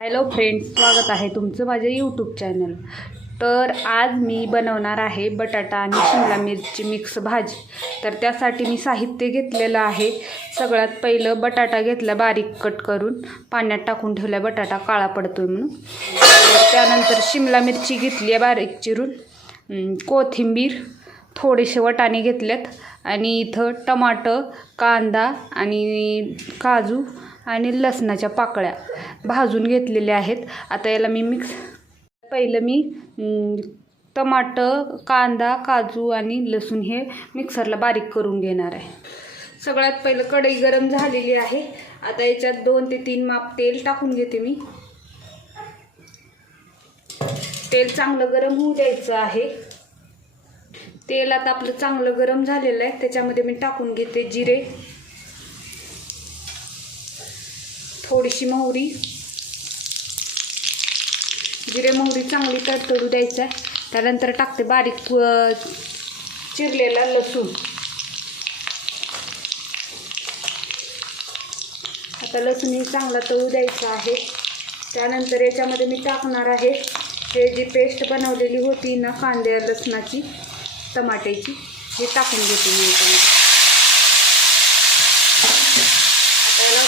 Hello friends स्वागत आहे तुमचं माझ्या यूट्यूब चॅनल तर आज मी बनवणार आहे बटाटा आणि शिमला मिरची मिक्स भाजी. तर त्यासाठी मी साहित्य घेतलेलं आहे. सगळ्यात पहिलं बटाटा घेतला बारीक कट करून पाण्यात टाकून ठेवला बटाटा काळा पडतो म्हणून. तर त्यानंतर शिमला मिरची घेतली आहे बारीक चिरून. कोथिंबीर थोडेसे वटाणे घेतलेत. आणि इथं टमाटर कांदा आणि काजू आणि लसणाच्या पाकळ्या भाजून घेतलेल्या आहेत. आता याला मी मिक्स पहिलं मी टमाटर कांदा काजू आणि लसूण हे मिक्सरला बारीक करून घेणार आहे. सगळ्यात पहिलं कढई गरम झालेली आहे. आता याच्यात दोन ते तीन माप तेल टाकून घेते मी. तेल चांगलं गरम होऊ द्यायचं आहे. तेल आता आपलं चांगलं गरम झालेलं आहे. त्याच्यामध्ये मी टाकून घेते जिरे. थोडीशी मोहरी. जिरे मोहरी चांगली तडतडू द्यायचं. आहे त्यानंतर टाकते बारीक चिरलेला लसूण. आता लसूणही चांगला तळू द्यायचा आहे. त्यानंतर याच्यामध्ये मी टाकणार आहे हे जी पेस्ट बनवलेली होती ना कांद्या लसणाची टमाट्याची हे टाकून घेते मी याच्यामध्ये.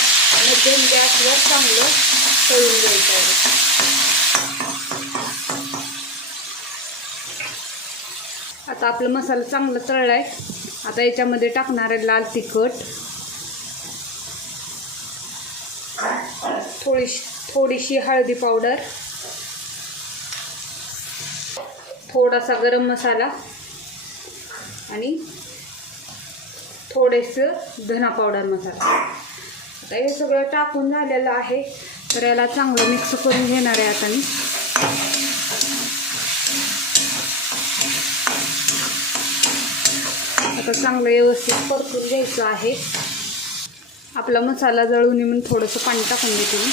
आता मध्यम गॅसवर चांगलं तळून घ्यायचं आहे. आता आपला मसाला चांगला तळला आहे आता याच्यामध्ये टाकणार आहे लाल तिखट. थोडीशी थोडीशी हळदी पावडर. थोडासा गरम मसाला. आणि थोडेसं धना पावडर मसाला. आता हे सगळं टाकून झालेलं आहे. तर याला चांगलं मिक्स करून घेणार आहे आता मी. आता चांगलं व्यवस्थित परतून घ्यायचं आहे. आपला मसाला जळून म्हणून थोडंसं पाणी टाकून देते मी.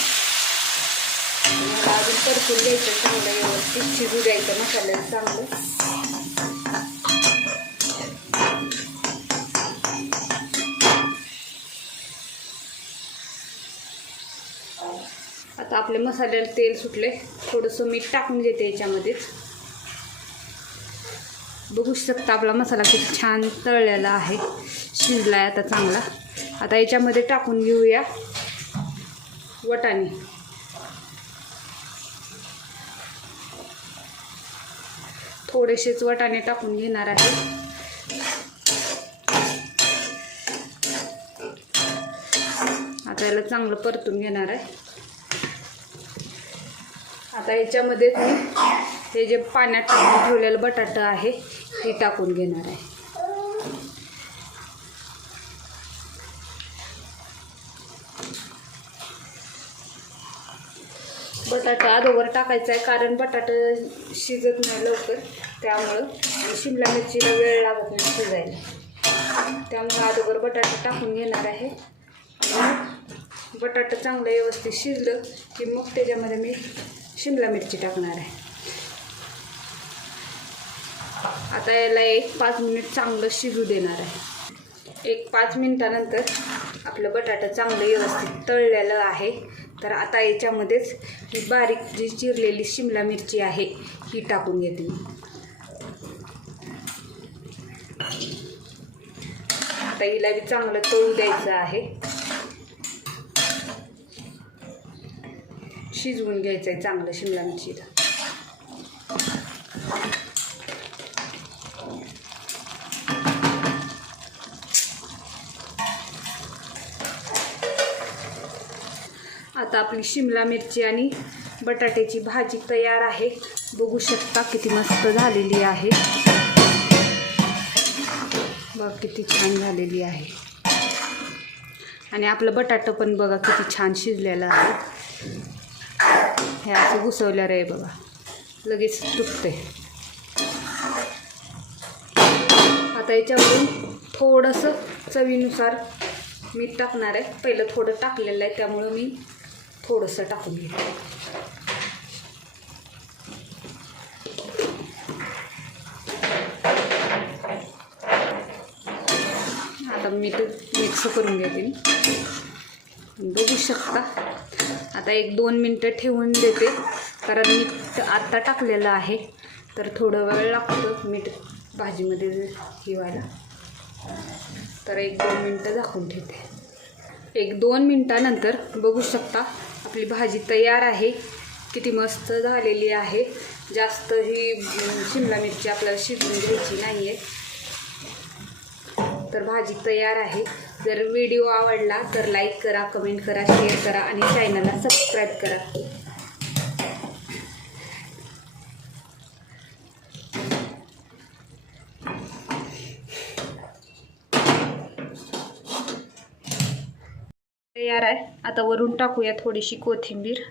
अजून परतून घ्यायचं चांगलं व्यवस्थित. शिजू द्यायचं मसाल्याला चांगलं. आता आपल्या मसाल्याला तेल सुटले. थोडंसं मीठ टाकून घेते याच्यामध्येच बघू शकता आपला मसाला खूप छान तळलेला आहे. शिजला आहे आता चांगला. आता याच्यामध्ये टाकून घेऊया वटाणे. थोडेसेच वटाणे टाकून घेणार आहे. आता याला चांगलं परतून घेणार आहे. आता याच्यामध्ये मी हे जे पाण्यात टाकून ठेवलेलं बटाटा आहे ते टाकून घेणार आहे. बटाटा अगोदर टाकायचा आहे कारण बटाटा शिजत नाही लवकर. त्यामुळं शिमला मिरचीला वेळ लागत नाही शिजायला. त्यामुळं अगोदर बटाटा टाकून घेणार आहे. बटाटा चांगलं व्यवस्थित शिजलं की मग त्याच्यामध्ये मी शिमला मिरची टाकणार आहे. आता याला एक पाच मिनिट चांगलं शिजू देणार आहे. एक पाच मिनिटानंतर आपलं बटाटा चांगलं व्यवस्थित तळलेलं आहे. तर आता याच्यामध्येच ही बारीक जी चिरलेली शिमला मिरची आहे ही टाकून घेते मी. आता हिला बी चांगलं तळू द्यायचं आहे. शिजवून घ्यायचं आहे चांगलं शिमला मिरचीला आता आपली शिमला मिरची आणि बटाट्याची भाजी तयार आहे. बघू शकता किती मस्त झालेली आहे. बघ किती छान झालेली आहे. आणि आपलं बटाटं पण बघा किती छान शिजलेलं आहे. हे असं घुसवलं रे बघा लगेच तुटते आता याच्यावरून थोडंसं चवीनुसार मीठ टाकणार आहे. पहिलं थोडं टाकलेलं आहे त्यामुळं मी थोडंसं टाकून घेते. आता मीठ मिक्स करून घेते. बघू शकता. आता एक दोन मिनटं ठेवून देते. कारण मीठ आत्ता टाकलेलं आहे. तर थोडं वेळ लागतं मीठ भाजीमध्ये हिवायला तर एक दोन मिनटं झाकून ठेवते. एक दोन मिनटानंतर बघू शकता आपली भाजी तयार आहे. किती मस्त झालेली आहे. जास्त ही शिमला मिरची आपल्याला शिजवून घ्यायची नाही आहे तर भाजी तयार आहे. जर व्हिडिओ आवडला तर लाईक करा कमेंट करा शेअर करा आणि चॅनलला सबस्क्राईब करा. तयार आहे. आता वरून टाकूया थोडीशी कोथिंबीर.